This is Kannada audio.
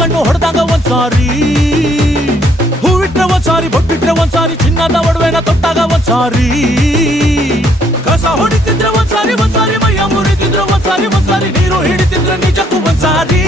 ಕಣ್ಣು ಹೊಡೆದಾಗ ಒಂದ್ಸಾರಿ, ಹೂವಿಟ್ರೆ ಒಂದ್ಸಾರಿ, ಬೊಟ್ಟಿಟ್ರೆ ಒಂದ್ಸಾರಿ, ಚಿನ್ನದ ಒಡವೆನ ತೊಟ್ಟಾಗ ಒಂದ್ಸಾರಿ, ಕಸ ಹೊಡಿತಿದ್ರೆ ಒಂದ್ಸಾರಿ ಒಂದ್ಸಾರಿ, ಮೈಯ ಮುರಿತಿದ್ರೆ ಒಂದ್ಸಾರಿ ಒಂದ್ಸಾರಿ, ನೀರು ಹಿಡಿತಿದ್ರೆ ನಿಜಕ್ಕೂ ಒಂದ್ಸಾರಿ.